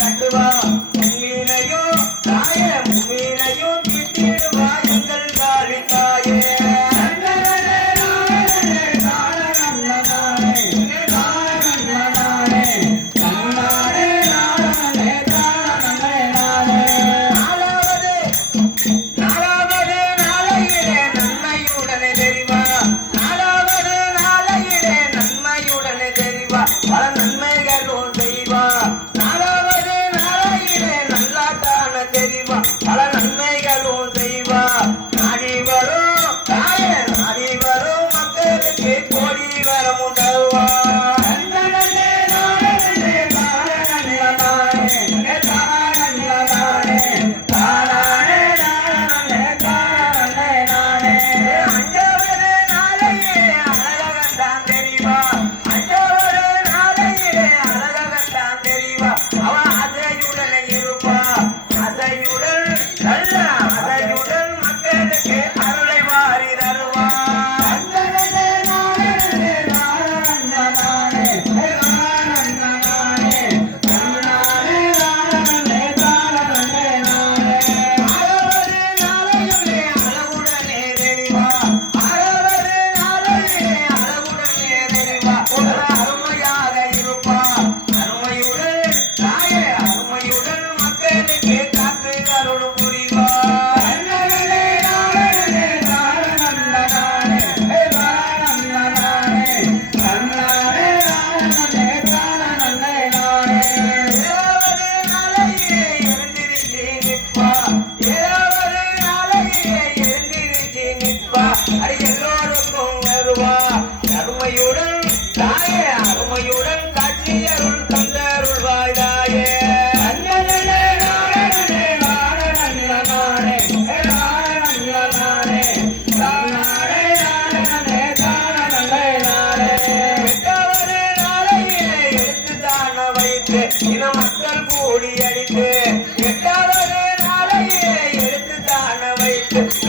Kathua. Thank you.